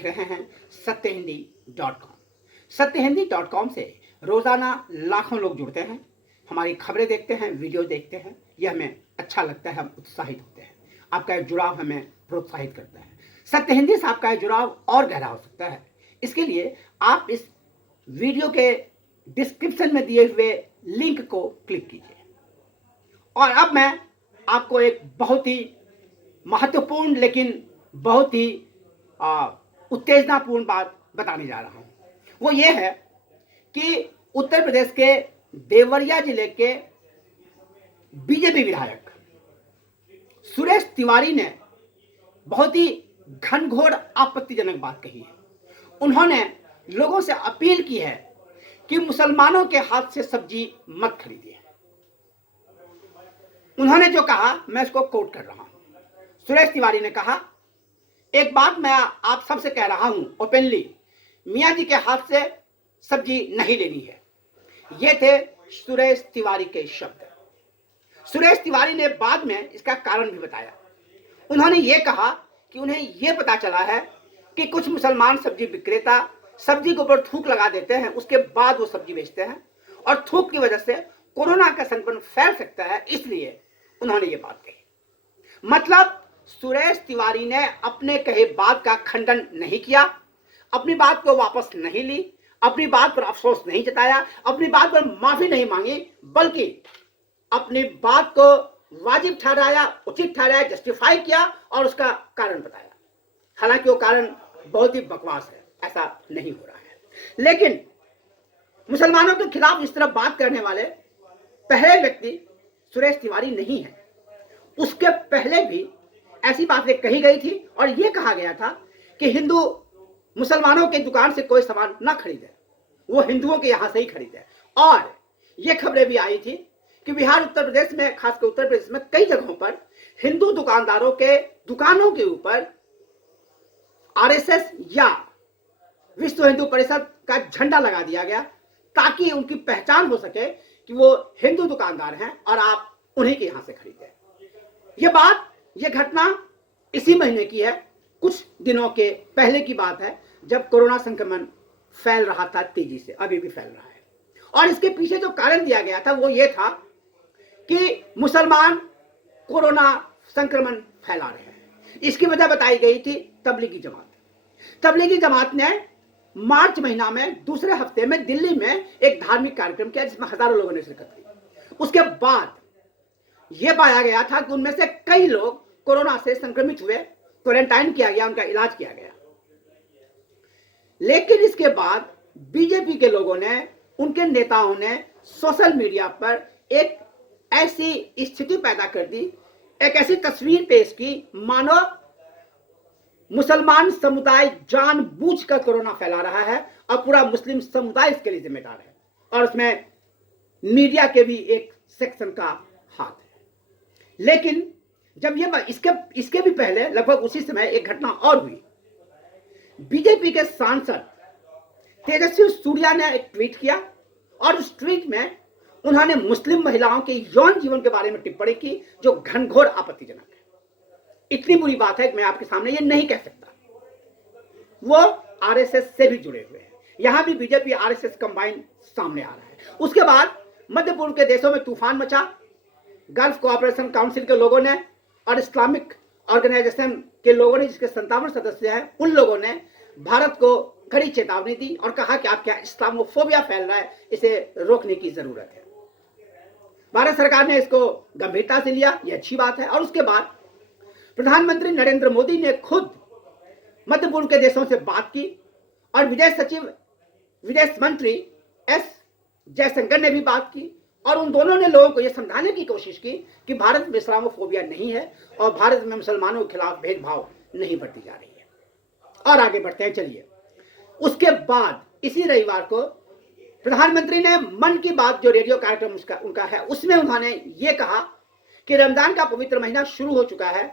देख रहे हैं सत्यहिंदी.com। सत्यहिंदी.com से रोज़ाना लाखों लोग जुड़ते हैं, हमारी खबरें देखते हैं, वीडियो देखते हैं। यह हमें अच्छा लगता है, हम उत्साहित होते हैं। आपका यह जुड़ाव हमें प्रोत्साहित करता है। सत्य हिंदी से आपका यह जुड़ाव और गहरा हो सकता है। इसके लिए आप इस वीडियो के डिस्क्रिप्शन में दिए हुए लिंक को क्लिक कीजिए। और अब मैं आपको एक बहुत ही महत्वपूर्ण लेकिन बहुत ही उत्तेजनापूर्ण बात बताने जा रहा हूं। वो ये है कि उत्तर प्रदेश के देवरिया जिले के बीजेपी विधायक सुरेश तिवारी ने बहुत ही घनघोर आपत्तिजनक बात कही है। उन्होंने लोगों से अपील की है कि मुसलमानों के हाथ से सब्जी मत खरीदिए। उन्होंने जो कहा, मैं इसको कोट कर रहा हूं। सुरेश तिवारी ने कहा, एक बात मैं आप सबसे कह रहा हूं ओपनली, मियां जी के हाथ से सब्जी नहीं लेनी है। ये थे सुरेश तिवारी के शब्द। सुरेश तिवारी ने बाद में इसका कारण भी बताया। उन्होंने ये कहा कि उन्हें ये पता चला है कि कुछ मुसलमान सब्जी विक्रेता सब्जी के ऊपर थूक लगा देते हैं, उसके बाद वो सब्जी बेचते हैं और थूक की वजह से कोरोना का संक्रमण फैल सकता है, इसलिए उन्होंने ये बात कही। मतलब सुरेश तिवारी ने अपने कहे बात का खंडन नहीं किया, अपनी बात को वापस नहीं ली, अपनी बात पर अफसोस नहीं जताया, अपनी बात पर माफी नहीं मांगी, बल्कि अपनी बात को वाजिब ठहराया, उचित ठहराया, जस्टिफाई किया और उसका कारण बताया। हालांकि वो कारण बहुत ही बकवास है, ऐसा नहीं हो रहा है। लेकिन मुसलमानों के खिलाफ इस तरह बात करने वाले पहले व्यक्ति सुरेश तिवारी नहीं है। उसके पहले भी ऐसी बातें कही गई थी और यह कहा गया था कि हिंदू मुसलमानों के दुकान से कोई सामान ना खरीदे, वो हिंदुओं के यहां से ही खरीदे। और ये खबरें भी आई थी कि बिहार, उत्तर प्रदेश में, खासकर उत्तर प्रदेश में कई जगहों पर हिंदू दुकानदारों के दुकानों के ऊपर आरएसएस या विश्व हिंदू परिषद का झंडा लगा दिया गया ताकि उनकी पहचान हो सके कि वो हिंदू दुकानदार हैं और आप उन्हीं के यहां से खरीदें। ये घटना इसी महीने की है, कुछ दिनों के पहले की बात है, जब कोरोना संक्रमण फैल रहा था तेजी से, अभी भी फैल रहा है। और इसके पीछे जो कारण दिया गया था वो ये था कि मुसलमान कोरोना संक्रमण फैला रहे हैं। इसकी वजह बताई गई थी तबलीगी जमात। तबलीगी जमात ने मार्च महीना में दूसरे हफ्ते में दिल्ली में एक धार्मिक कार्यक्रम किया जिसमें हजारों लोगों ने शिरकत की। उसके बाद यह पाया गया था कि उनमें से कई लोग कोरोना से संक्रमित हुए, क्वारंटाइन किया गया, उनका इलाज किया गया। लेकिन इसके बाद बीजेपी के लोगों ने, उनके नेताओं ने सोशल मीडिया पर एक ऐसी स्थिति पैदा कर दी, एक ऐसी तस्वीर पेश की मानो मुसलमान समुदाय जानबूझकर कोरोना फैला रहा है और पूरा मुस्लिम समुदाय इसके लिए जिम्मेदार है और उसमें मीडिया के भी एक सेक्शन का हाथ है। लेकिन जब ये इसके भी पहले लगभग उसी समय एक घटना और हुई। बीजेपी के सांसद तेजस्वी सूर्या ने एक ट्वीट किया और उस ट्वीट में उन्होंने मुस्लिम महिलाओं के यौन जीवन के बारे में टिप्पणी की जो घनघोर आपत्तिजनक है। इतनी बुरी बात है कि मैं आपके सामने ये नहीं कह सकता। वो आरएसएस से भी जुड़े हुए हैं, यहां भी बीजेपी आरएसएस कंबाइन सामने आ रहा है। उसके बाद मध्य पूर्व के देशों में तूफान मचा। गल्फ कोऑपरेशन काउंसिल के लोगों ने और इस्लामिक ऑर्गेनाइजेशन के लोगों ने, जिसके 57 सदस्य हैं, उन लोगों ने भारत को कड़ी चेतावनी दी और कहा कि आपके यहाँ इस्लामोफोबिया फैल रहा है, इसे रोकने की जरूरत है। भारत सरकार ने इसको गंभीरता से लिया, यह अच्छी बात है। और उसके बाद प्रधानमंत्री नरेंद्र मोदी ने खुद मध्य पूर्व के देशों से बात की और विदेश मंत्री एस जयशंकर ने भी बात की और उन दोनों ने लोगों को यह समझाने की कोशिश की कि भारत में इस्लामोफोबिया नहीं है और भारत में मुसलमानों के खिलाफ भेदभाव नहीं बरती जा रही है। और आगे बढ़ते हैं, चलिए। उसके बाद इसी रविवार को प्रधानमंत्री ने मन की बात, जो रेडियो कार्यक्रम उनका है, उसमें उन्होंने ये कहा कि रमजान का पवित्र महीना शुरू हो चुका है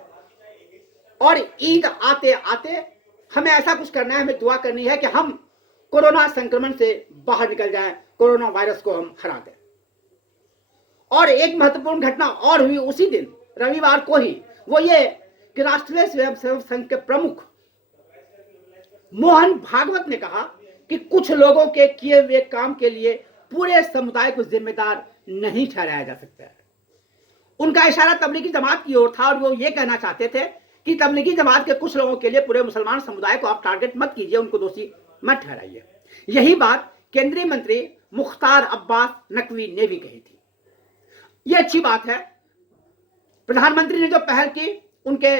और ईद आते आते हमें ऐसा कुछ करना है, हमें दुआ करनी है कि हम कोरोना संक्रमण से बाहर निकल जाएं, कोरोना वायरस को हम हरा दें। और एक महत्वपूर्ण घटना और हुई उसी दिन रविवार को ही, वो ये कि राष्ट्रीय स्वयंसेवक संघ के प्रमुख मोहन भागवत ने कहा कि कुछ लोगों के किए हुए काम के लिए पूरे समुदाय को जिम्मेदार नहीं ठहराया जा सकता है। उनका इशारा तबलीगी जमात की ओर था और वो ये कहना चाहते थे कि तबलीगी जमात के कुछ लोगों के लिए पूरे मुसलमान समुदाय को आप टारगेट मत कीजिए, उनको दोषी मत ठहराइए। यही बात केंद्रीय मंत्री मुख्तार अब्बास नकवी ने भी कही थी। यह अच्छी बात है। प्रधानमंत्री ने जो पहल की, उनके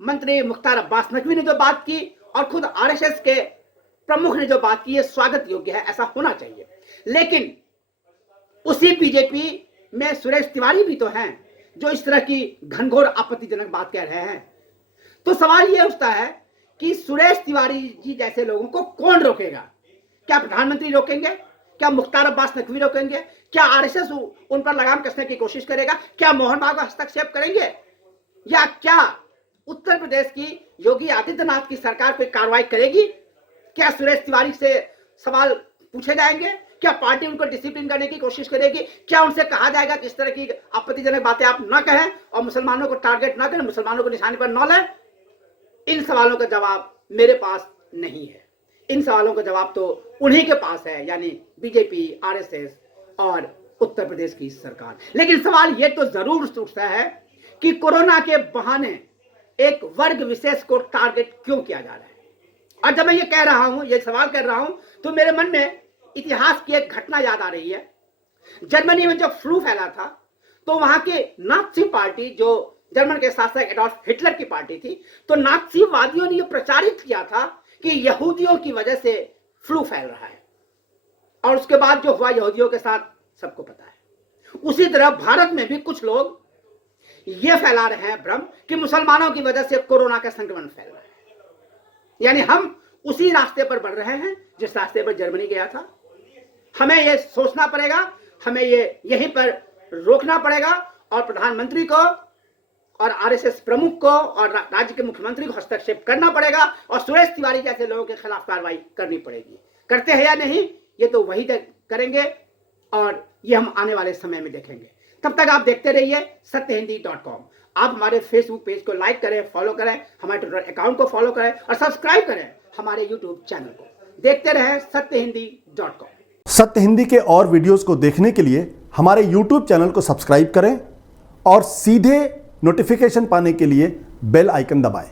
मंत्री मुख्तार अब्बास नकवी ने जो बात की और खुद आरएसएस के प्रमुख ने जो बात की, यह स्वागत योग्य है, ऐसा होना चाहिए। लेकिन उसी बीजेपी में सुरेश तिवारी भी तो हैं जो इस तरह की घनघोर आपत्तिजनक बात कह रहे हैं। तो सवाल यह उठता है कि सुरेश तिवारी जी जैसे लोगों को कौन रोकेगा? क्या प्रधानमंत्री रोकेंगे? क्या मुख्तार अब्बास नकवी रोकेंगे? क्या आरएसएस उन पर लगाम कसने की कोशिश करेगा? क्या मोहन भागवत हस्तक्षेप करेंगे? या क्या उत्तर प्रदेश की योगी आदित्यनाथ की सरकार कोई कार्रवाई करेगी? क्या सुरेश तिवारी से सवाल पूछे जाएंगे? क्या पार्टी उनको डिसिप्लिन करने की कोशिश करेगी? क्या उनसे कहा जाएगा कि इस तरह की आपत्तिजनक बातें आप न कहें और मुसलमानों को टारगेट न करें, मुसलमानों को निशाने पर न लें? इन सवालों का जवाब मेरे पास नहीं है। इन सवालों का जवाब तो उन्हीं के पास है, यानी बीजेपी, आरएसएस और उत्तर प्रदेश की सरकार। लेकिन सवाल यह तो जरूर उठता है कि कोरोना के बहाने एक वर्ग विशेष को टारगेट क्यों किया जा रहा है? और जब मैं ये कह रहा हूं, ये सवाल कर रहा हूं, तो मेरे मन में इतिहास की एक घटना याद आ रही है। जर्मनी में जब फ्लू फैला था तो वहां के नात्सी पार्टी, जो जर्मन के शासक एडोल्फ हिटलर की पार्टी थी, तो नात्सीवादियों ने यह प्रचारित किया था कि यहूदियों की वजह से फ्लू फैल रहा है। और उसके बाद जो हुआ यहूदियों के साथ सबको पता है। उसी तरह भारत में भी कुछ लोग यह फैला रहे हैं भ्रम कि मुसलमानों की वजह से कोरोना का संक्रमण फैल रहा है। यानी हम उसी रास्ते पर बढ़ रहे हैं जिस रास्ते पर जर्मनी गया था। हमें यह सोचना पड़ेगा, हमें ये यहीं पर रोकना पड़ेगा और प्रधानमंत्री को और आरएसएस प्रमुख को और राज्य के मुख्यमंत्री को हस्तक्षेप करना पड़ेगा और सुरेश तिवारी जैसे लोगों के खिलाफ कार्रवाई करनी पड़ेगी। करते हैं या नहीं, ये तो वही करेंगे और ये हम आने वाले समय में देखेंगे। तब तक आप देखते रहिए सत्यहिंदी.com। आप हमारे फेसबुक पेज को लाइक करें, फॉलो करें, हमारे ट्विटर अकाउंट को फॉलो करें और सब्सक्राइब करें हमारे यूट्यूब चैनल को। देखते रहें सत्यहिंदी.com। सत्य हिंदी के और वीडियोस को देखने के लिए हमारे यूट्यूब चैनल को सब्सक्राइब करें और सीधे नोटिफिकेशन पाने के लिए बेल आइकन दबाएं।